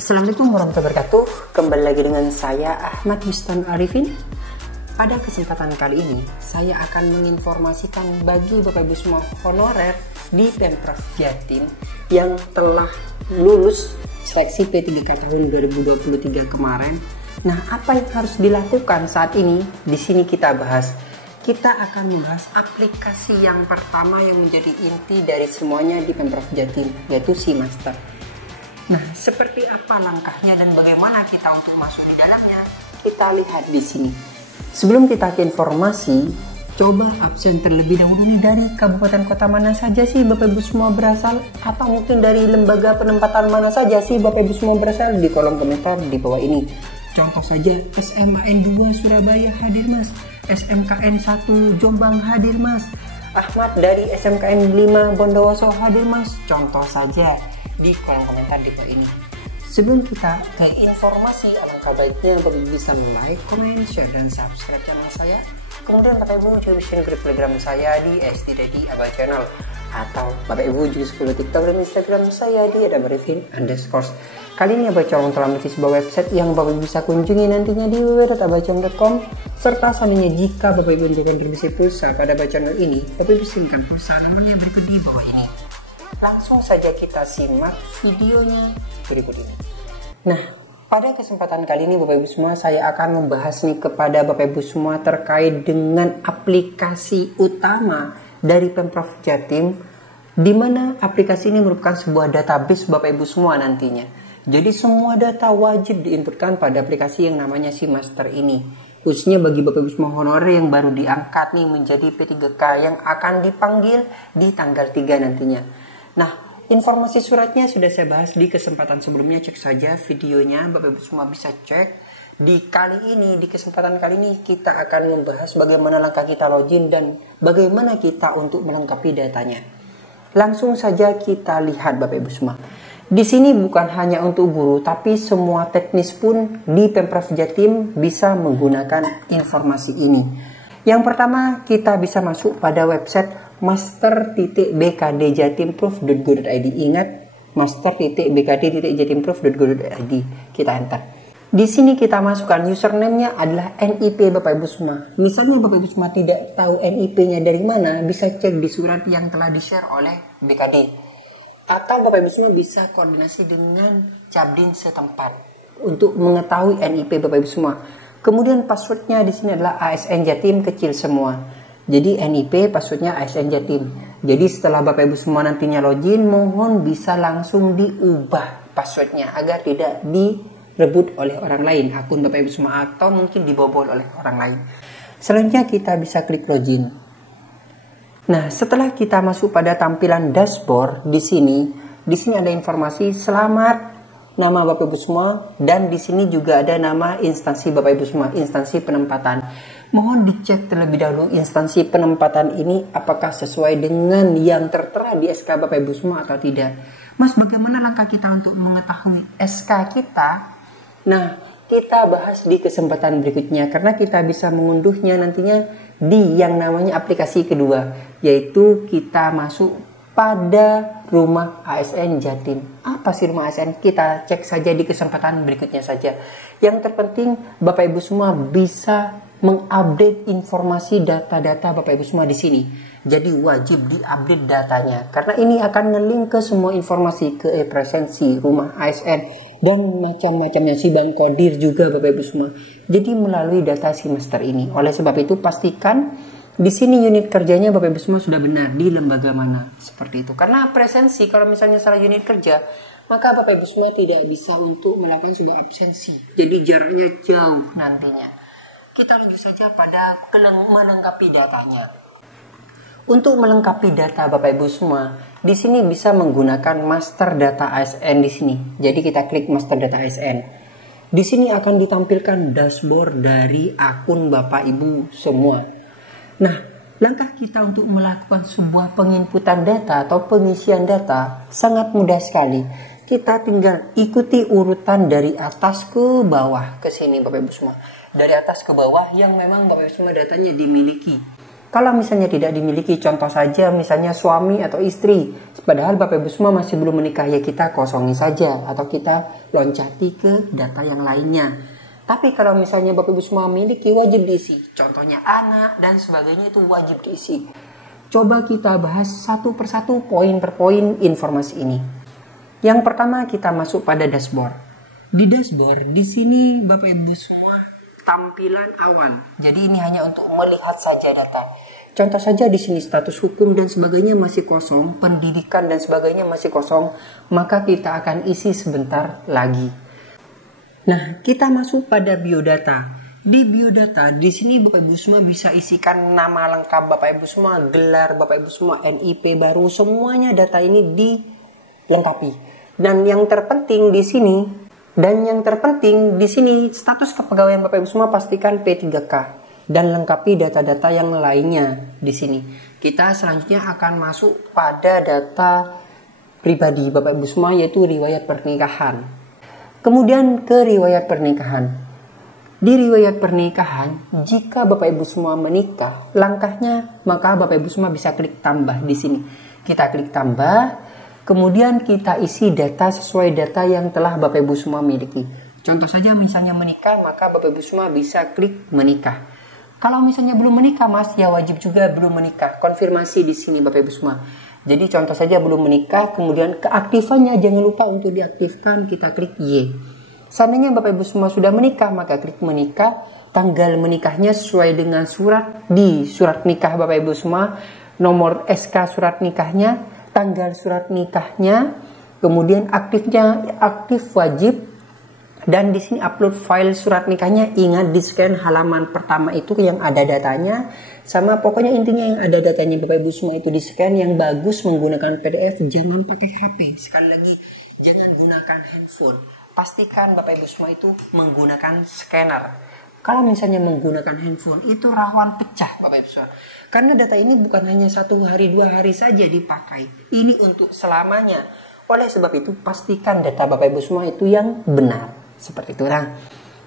Assalamualaikum warahmatullahi wabarakatuh. Kembali lagi dengan saya Ahmad Houston Arifin. Pada kesempatan kali ini saya akan menginformasikan bagi Bapak Ibu semua honorer di Pemprov Jatim yang telah lulus seleksi P3K tahun 2023 kemarin. Nah, apa yang harus dilakukan saat ini? Di sini kita bahas. Kita akan membahas aplikasi yang pertama yang menjadi inti dari semuanya di Pemprov Jatim, yaitu SeaMaster. Nah, seperti apa langkahnya dan bagaimana kita untuk masuk di dalamnya? Kita lihat di sini. Sebelum kita ke informasi, coba absen terlebih dahulu nih, dari kabupaten kota mana saja sih Bapak Ibu semua berasal, atau mungkin dari lembaga penempatan mana saja sih Bapak Ibu semua berasal, di kolom komentar di bawah ini. Contoh saja SMAN 2 Surabaya hadir Mas, SMKN 1 Jombang hadir Mas, Ahmad dari SMKN 5 Bondowoso hadir Mas. Contoh saja di kolom komentar di bawah ini. Sebelum kita ke informasi, alangkah baiknya Bapak Ibu bisa like, comment, share, dan subscribe channel saya. Kemudian Bapak Ibu juga bisa grup telegram saya di SD Daddy Abah Channel, atau Bapak Ibu juga follow TikTok dan Instagram saya di @abarifin_. Kali ini Abah Channel telah memiliki sebuah website yang Bapak Ibu bisa kunjungi nantinya di www.abahchannel.com. Serta seandainya jika Bapak Ibu untuk kontribusi pulsa pada Abah Channel ini, Bapak Ibu silakan pulsa nomornya berikut di bawah ini. Langsung saja kita simak videonya berikut ini. Nah, pada kesempatan kali ini Bapak Ibu semua, saya akan membahas nih kepada Bapak Ibu semua terkait dengan aplikasi utama dari Pemprov Jatim, di mana aplikasi ini merupakan sebuah database Bapak Ibu semua nantinya. Jadi semua data wajib diinputkan pada aplikasi yang namanya SeaMaster ini. Khususnya bagi Bapak Ibu semua honorer yang baru diangkat nih menjadi P3K yang akan dipanggil di tanggal 3 nantinya. Nah, informasi suratnya sudah saya bahas di kesempatan sebelumnya, cek saja videonya, Bapak Ibu semua bisa cek. Di kesempatan kali ini kita akan membahas bagaimana langkah kita login dan bagaimana kita untuk melengkapi datanya. Langsung saja kita lihat Bapak Ibu semua. Di sini bukan hanya untuk guru, tapi semua teknis pun di Pemprov Jatim bisa menggunakan informasi ini. Yang pertama, kita bisa masuk pada website master.bkdjatimprov.go.id. Ingat, master.bkd.jatimprov.go.id. Kita enter. Di sini kita masukkan username-nya adalah NIP Bapak Ibu semua. Misalnya Bapak Ibu semua tidak tahu NIP-nya dari mana, bisa cek di surat yang telah di-share oleh BKD. Atau Bapak Ibu semua bisa koordinasi dengan Cabdin setempat untuk mengetahui NIP Bapak Ibu semua. Kemudian passwordnya di sini adalah ASN Jatim kecil semua. Jadi NIP passwordnya ASN Jatim. Jadi setelah Bapak Ibu semua nantinya login, mohon bisa langsung diubah passwordnya agar tidak direbut oleh orang lain, akun Bapak Ibu semua, atau mungkin dibobol oleh orang lain. Selanjutnya kita bisa klik login. Nah, setelah kita masuk pada tampilan dashboard di sini ada informasi selamat, nama Bapak Ibu semua, dan di sini juga ada nama instansi Bapak Ibu semua, instansi penempatan. Mohon dicek terlebih dahulu instansi penempatan ini apakah sesuai dengan yang tertera di SK Bapak Ibu semua atau tidak. Mas, bagaimana langkah kita untuk mengetahui SK kita? Nah, kita bahas di kesempatan berikutnya karena kita bisa mengunduhnya nantinya di yang namanya aplikasi kedua, yaitu kita masuk pada rumah ASN Jatim. Apa sih rumah ASN? Kita cek saja di kesempatan berikutnya saja. Yang terpenting Bapak Ibu semua bisa mengupdate informasi data-data Bapak Ibu semua di sini. Jadi wajib diupdate datanya karena ini akan nge-link ke semua informasi, ke presensi rumah ASN dan macam-macamnya, si Bang Kodir juga Bapak Ibu semua. Jadi melalui data SeaMaster ini. Oleh sebab itu pastikan di sini unit kerjanya Bapak Ibu semua sudah benar di lembaga mana, seperti itu. Karena presensi kalau misalnya salah unit kerja, maka Bapak Ibu semua tidak bisa untuk melakukan sebuah absensi. Jadi jaraknya jauh nantinya. Kita lanjut saja pada melengkapi datanya. Untuk melengkapi data Bapak Ibu semua, di sini bisa menggunakan master data ASN di sini. Jadi kita klik master data ASN. Di sini akan ditampilkan dashboard dari akun Bapak Ibu semua. Nah, langkah kita untuk melakukan sebuah penginputan data atau pengisian data sangat mudah sekali. Kita tinggal ikuti urutan dari atas ke bawah ke sini Bapak Ibu semua. Dari atas ke bawah yang memang Bapak Ibu semua datanya dimiliki. Kalau misalnya tidak dimiliki, contoh saja misalnya suami atau istri, padahal Bapak Ibu semua masih belum menikah, ya kita kosongi saja atau kita loncati ke data yang lainnya. Tapi kalau misalnya Bapak Ibu semua memiliki, wajib diisi. Contohnya anak dan sebagainya itu wajib diisi. Coba kita bahas satu persatu, poin per poin informasi ini. Yang pertama kita masuk pada dashboard. Di dashboard di sini Bapak Ibu semua tampilan awan. Jadi ini hanya untuk melihat saja data. Contoh saja di sini status hukum dan sebagainya masih kosong, pendidikan dan sebagainya masih kosong, maka kita akan isi sebentar lagi. Nah, kita masuk pada biodata. Di biodata di sini Bapak Ibu semua bisa isikan nama lengkap Bapak Ibu semua, gelar Bapak Ibu semua, NIP baru, semuanya data ini dilengkapi. Dan yang terpenting di sini status kepegawaian Bapak Ibu semua pastikan P3K dan lengkapi data-data yang lainnya di sini. Kita selanjutnya akan masuk pada data pribadi Bapak Ibu semua, yaitu riwayat pernikahan. Kemudian ke riwayat pernikahan. Di riwayat pernikahan, jika Bapak Ibu semua menikah, langkahnya maka Bapak Ibu semua bisa klik tambah di sini. Kita klik tambah, kemudian kita isi data sesuai data yang telah Bapak Ibu semua miliki. Contoh saja misalnya menikah, maka Bapak Ibu semua bisa klik menikah. Kalau misalnya belum menikah, Mas, ya wajib juga belum menikah. Konfirmasi di sini Bapak Ibu semua. Jadi contoh saja belum menikah, kemudian keaktifannya jangan lupa untuk diaktifkan, kita klik Y. Seandainya Bapak Ibu semua sudah menikah, maka klik menikah. Tanggal menikahnya sesuai dengan surat di surat nikah Bapak Ibu semua, nomor SK surat nikahnya, tanggal surat nikahnya, kemudian aktif wajib, dan di sini upload file surat nikahnya. Ingat di scan halaman pertama itu yang ada datanya, sama pokoknya intinya yang ada datanya Bapak Ibu semua itu di scan. Yang bagus menggunakan PDF, jangan pakai HP. Sekali lagi, jangan gunakan handphone. Pastikan Bapak Ibu semua itu menggunakan scanner. Kalau misalnya menggunakan handphone itu rawan pecah Bapak Ibu semua. Karena data ini bukan hanya 1 hari 2 hari saja dipakai. Ini untuk selamanya. Oleh sebab itu pastikan data Bapak Ibu semua itu yang benar. Seperti itu. Nah,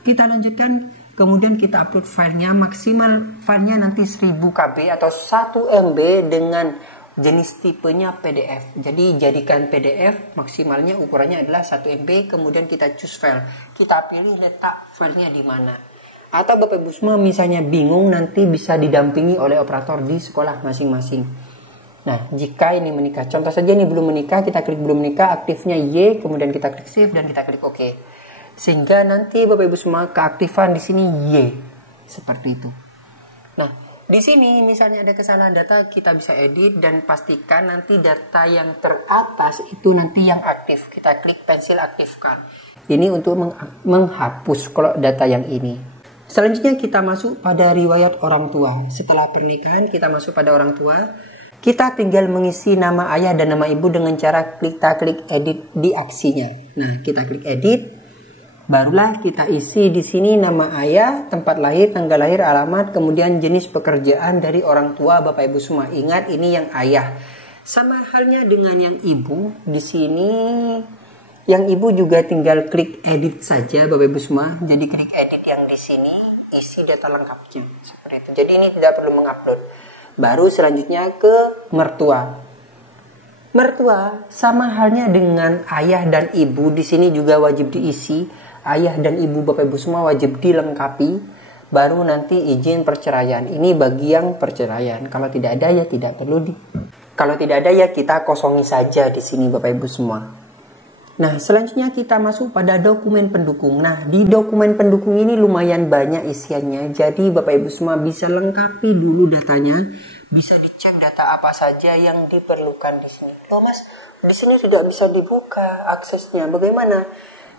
kita lanjutkan. Kemudian kita upload filenya. Maksimal filenya nanti 1000 KB atau 1 MB dengan jenis tipenya PDF. Jadi jadikan PDF, maksimalnya ukurannya adalah 1 MB. Kemudian kita choose file. Kita pilih letak filenya di mana. Atau Bapak Ibu semua misalnya bingung, nanti bisa didampingi oleh operator di sekolah masing-masing. Nah, jika ini menikah, contoh saja ini belum menikah, kita klik belum menikah, aktifnya Y, kemudian kita klik save dan kita klik OK. Sehingga nanti Bapak Ibu semua keaktifan di sini Y. Seperti itu. Nah, di sini misalnya ada kesalahan data, kita bisa edit dan pastikan nanti data yang teratas itu nanti yang aktif. Kita klik pensil aktifkan. Ini untuk menghapus kalau data yang ini. Selanjutnya kita masuk pada riwayat orang tua. Setelah pernikahan kita masuk pada orang tua. Kita tinggal mengisi nama ayah dan nama ibu dengan cara kita klik edit di aksinya. Nah, kita klik edit. Barulah kita isi di sini nama ayah, tempat lahir, tanggal lahir, alamat, kemudian jenis pekerjaan dari orang tua Bapak Ibu semua. Ingat ini yang ayah. Sama halnya dengan yang ibu. Di sini yang ibu juga tinggal klik edit saja Bapak Ibu semua. Jadi klik edit yang di sini, isi data lengkapnya. Seperti itu. Jadi ini tidak perlu mengupload. Baru selanjutnya ke mertua. Mertua sama halnya dengan ayah dan ibu. Di sini juga wajib diisi. Ayah dan ibu Bapak Ibu semua wajib dilengkapi. Baru nanti izin perceraian. Ini bagi yang perceraian. Kalau tidak ada ya tidak perlu Kalau tidak ada ya kita kosongi saja di sini Bapak Ibu semua. Nah, selanjutnya kita masuk pada dokumen pendukung. Nah, di dokumen pendukung ini lumayan banyak isiannya. Jadi Bapak Ibu semua bisa lengkapi dulu datanya. Bisa dicek data apa saja yang diperlukan di sini. Loh Mas, di sini tidak bisa dibuka aksesnya. Bagaimana?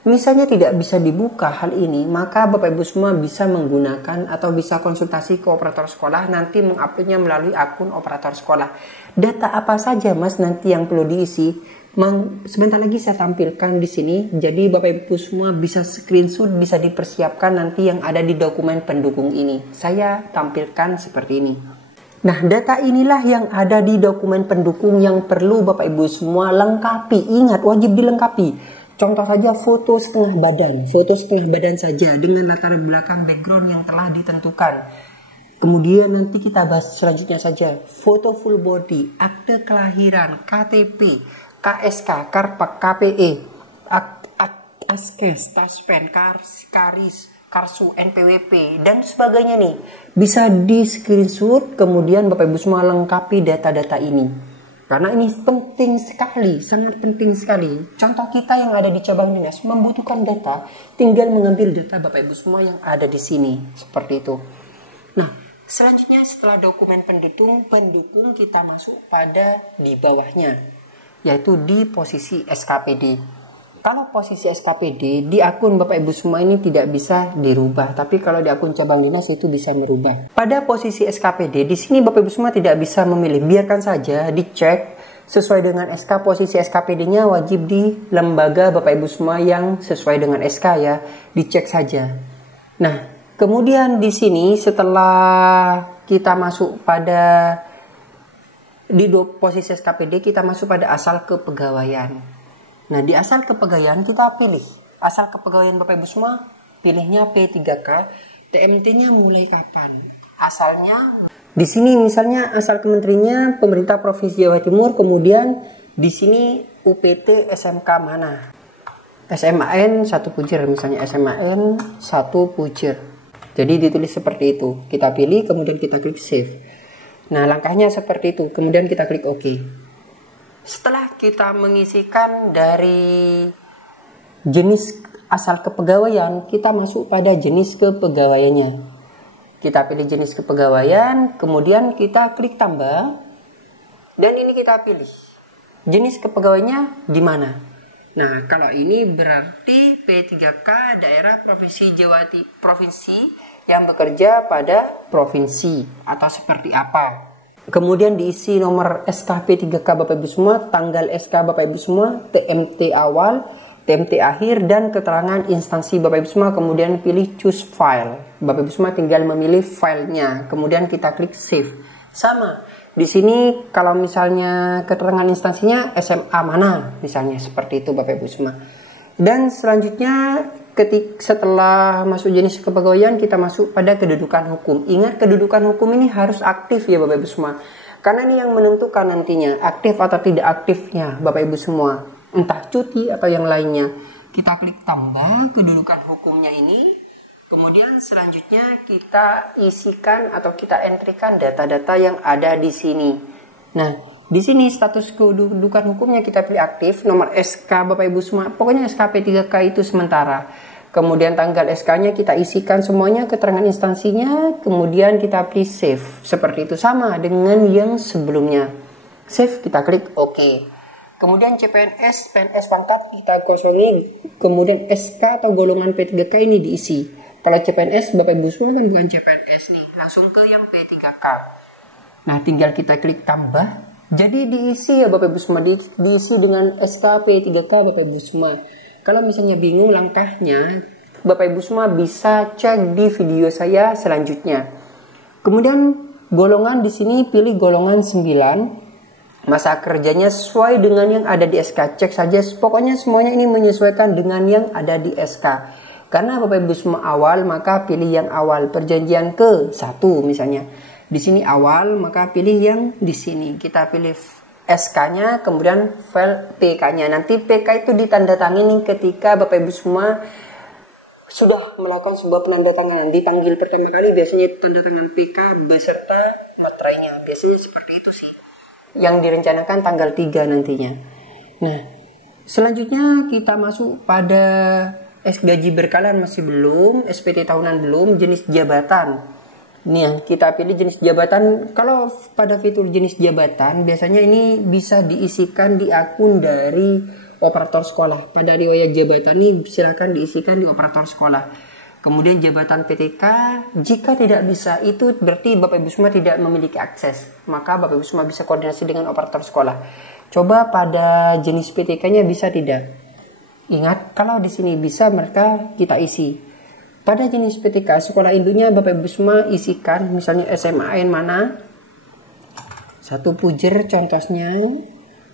Misalnya tidak bisa dibuka hal ini, maka Bapak Ibu semua bisa menggunakan atau bisa konsultasi ke operator sekolah, nanti menguploadnya melalui akun operator sekolah. Data apa saja Mas nanti yang perlu diisi? Sebentar lagi saya tampilkan di sini. Jadi Bapak Ibu semua bisa screenshot, bisa dipersiapkan nanti yang ada di dokumen pendukung ini. Saya tampilkan seperti ini. Nah, data inilah yang ada di dokumen pendukung yang perlu Bapak Ibu semua lengkapi. Ingat, wajib dilengkapi. Contoh saja foto setengah badan saja dengan latar belakang background yang telah ditentukan. Kemudian nanti kita bahas selanjutnya saja. Foto full body, akte kelahiran, KTP, KSK, Karpak, KPE, Askes, Taspen, Karis, Karsu, NPWP, dan sebagainya nih. Bisa di screenshot, kemudian Bapak Ibu semua lengkapi data-data ini. Karena ini penting sekali, sangat penting sekali. Contoh kita yang ada di cabang dinas membutuhkan data, tinggal mengambil data Bapak Ibu semua yang ada di sini. Seperti itu. Nah, selanjutnya setelah dokumen pendukung kita masuk pada di bawahnya, yaitu di posisi SKPD. Kalau posisi SKPD di akun Bapak Ibu semua ini tidak bisa dirubah, tapi kalau di akun cabang dinas itu bisa merubah. Pada posisi SKPD di sini Bapak Ibu semua tidak bisa memilih, biarkan saja dicek sesuai dengan SK. Posisi SKPD-nya wajib di lembaga Bapak Ibu semua yang sesuai dengan SK ya, dicek saja. Nah, kemudian di sini setelah kita masuk pada di posisi SKPD, kita masuk pada asal kepegawaian. Nah, di asal kepegawaian kita pilih. Asal kepegawaian Bapak Ibu semua, pilihnya P3K. TMT-nya mulai kapan? Asalnya di sini misalnya asal kementeriannya pemerintah Provinsi Jawa Timur, kemudian di sini UPT SMK mana? SMAN 1 Pujer misalnya, SMAN 1 Pujer. Jadi ditulis seperti itu. Kita pilih, kemudian kita klik save. Nah, langkahnya seperti itu. Kemudian kita klik OK. Setelah kita mengisikan dari jenis asal kepegawaian, kita masuk pada jenis kepegawaiannya. Kita pilih jenis kepegawaian, kemudian kita klik tambah, dan ini kita pilih jenis kepegawaiannya di mana. Nah, kalau ini berarti P3K daerah provinsi yang bekerja pada provinsi atau seperti apa. Kemudian diisi nomor SK P3K Bapak Ibu semua, tanggal SK Bapak Ibu semua, TMT awal, TMT akhir, dan keterangan instansi Bapak Ibu semua. Kemudian pilih choose file. Bapak Ibu semua tinggal memilih filenya. Kemudian kita klik save. Sama. Di sini kalau misalnya keterangan instansinya SMA mana, misalnya seperti itu Bapak Ibu semua. Dan selanjutnya setelah masuk jenis kepegawaian, kita masuk pada kedudukan hukum. Ingat, kedudukan hukum ini harus aktif ya Bapak Ibu semua. Karena ini yang menentukan nantinya aktif atau tidak aktifnya Bapak Ibu semua. Entah cuti atau yang lainnya. Kita klik tambah kedudukan hukumnya ini. Kemudian selanjutnya kita isikan atau kita entrykan data-data yang ada di sini. Nah, di sini status kedudukan hukumnya kita pilih aktif, nomor SK Bapak Ibu semua, pokoknya SK P3K itu sementara. Kemudian tanggal SK-nya kita isikan semuanya, keterangan instansinya, kemudian kita pilih save. Seperti itu, sama dengan yang sebelumnya. Save, kita klik OK. Kemudian CPNS, PNS pangkat kita kosongin, kemudian SK atau golongan P3K ini diisi. Kalau CPNS Bapak Ibu semua kan bukan CPNS nih, langsung ke yang P3K. Nah, tinggal kita klik tambah. Jadi diisi ya Bapak Ibu semua, diisi dengan SK P3K Bapak Ibu semua. Kalau misalnya bingung langkahnya, Bapak Ibu semua bisa cek di video saya selanjutnya. Kemudian golongan di sini pilih golongan 9. Masa kerjanya sesuai dengan yang ada di SK. Cek saja, pokoknya semuanya ini menyesuaikan dengan yang ada di SK. Karena Bapak Ibu semua awal, maka pilih yang awal. Perjanjian ke 1 misalnya. Di sini awal, maka pilih yang di sini. Kita pilih SK-nya, kemudian file PK-nya. Nanti PK itu ditandatangani ketika Bapak Ibu semua sudah melakukan sebuah penandatanganan. Dipanggil pertama kali biasanya tanda tangan PK beserta materainya. Biasanya seperti itu sih. Yang direncanakan tanggal 3 nantinya. Nah, selanjutnya kita masuk pada gaji berkala masih belum, SPT tahunan belum, jenis jabatan. Nih, kita pilih jenis jabatan. Kalau pada fitur jenis jabatan, biasanya ini bisa diisikan di akun dari operator sekolah. Pada riwayat jabatan ini silakan diisikan di operator sekolah. Kemudian jabatan PTK, jika tidak bisa, itu berarti Bapak Ibu semua tidak memiliki akses. Maka Bapak Ibu semua bisa koordinasi dengan operator sekolah. Coba pada jenis PTK-nya bisa tidak? Ingat, kalau di sini bisa, mereka kita isi. Pada jenis PTK, sekolah induknya Bapak Ibu semua isikan, misalnya SMAN mana, 1 Pujer contohnya.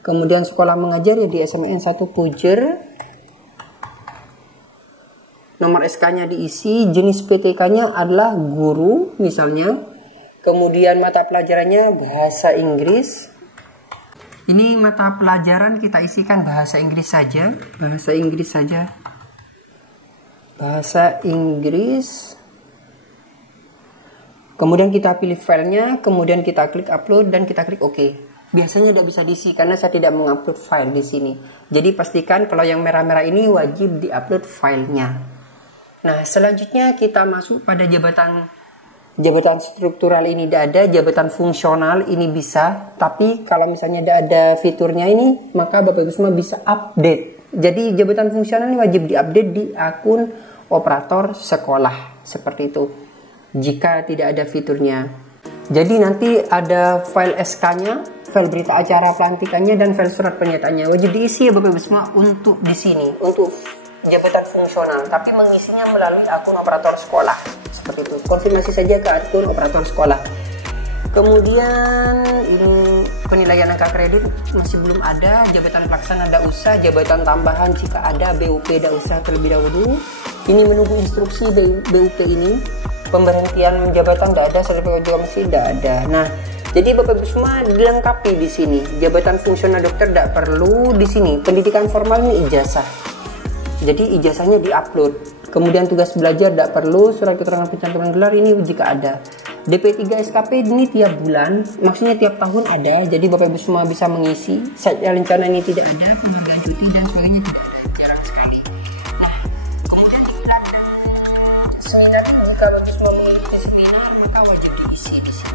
Kemudian sekolah mengajar ya di SMAN 1 Pujer. Nomor SK-nya diisi, jenis PTK-nya adalah guru misalnya. Kemudian mata pelajarannya bahasa Inggris. Ini mata pelajaran kita isikan bahasa Inggris saja. Bahasa Inggris saja. Bahasa Inggris. Kemudian kita pilih filenya, kemudian kita klik upload dan kita klik OK. Biasanya tidak bisa diisi karena saya tidak mengupload file di sini. Jadi pastikan kalau yang merah-merah ini wajib diupload filenya. Nah, selanjutnya kita masuk pada jabatan struktural ini tidak ada, jabatan fungsional ini bisa. Tapi kalau misalnya tidak ada fiturnya ini, maka Bapak Ibu semua bisa update. Jadi jabatan fungsional ini wajib diupdate di akun operator sekolah seperti itu. Jika tidak ada fiturnya. Jadi nanti ada file SK-nya, file berita acara pelantikannya, dan file surat pernyataannya. Wajib diisi ya Bapak Ibu semua untuk di sini, untuk jabatan fungsional. Tapi mengisinya melalui akun operator sekolah. Seperti itu. Konfirmasi saja ke akun operator sekolah. Kemudian ini penilaian angka kredit masih belum ada. Jabatan pelaksana tidak usah. Jabatan tambahan jika ada, BUP tidak usah terlebih dahulu. Ini menunggu instruksi BUP ini. Pemberhentian jabatan tidak ada, sertifikat juga masih tidak ada. Nah, jadi Bapak Ibu semua dilengkapi di sini. Jabatan fungsional dokter tidak perlu di sini. Pendidikan formal ini ijazah. Jadi ijazahnya diupload. Kemudian tugas belajar tidak perlu, surat keterangan pencantuman gelar ini jika ada. DP3 SKP ini tiap bulan, maksudnya tiap tahun ada. Jadi Bapak Ibu semua bisa mengisi. Saat rencana ini tidak ada, pembagian cuti dan sebagainya tidak ada. Jarang sekali. Nah, kemudian seminar jika Bapak Ibu semua mengikuti seminar, maka wajib diisi di sini.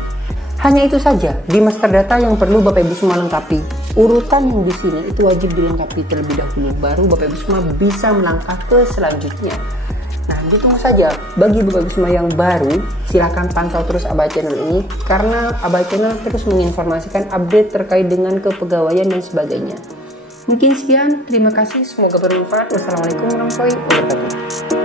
Hanya itu saja di master data yang perlu Bapak Ibu semua lengkapi. Urutan yang di sini itu wajib dilengkapi terlebih dahulu, baru Bapak Ibu semua bisa melangkah ke selanjutnya. Nah, ditunggu saja. Bagi Bapak Ibu semua yang baru, silahkan pantau terus Aba Channel ini, karena Aba Channel terus menginformasikan update terkait dengan kepegawaian dan sebagainya. Mungkin sekian, terima kasih, semoga bermanfaat. Wassalamualaikum warahmatullahi wabarakatuh.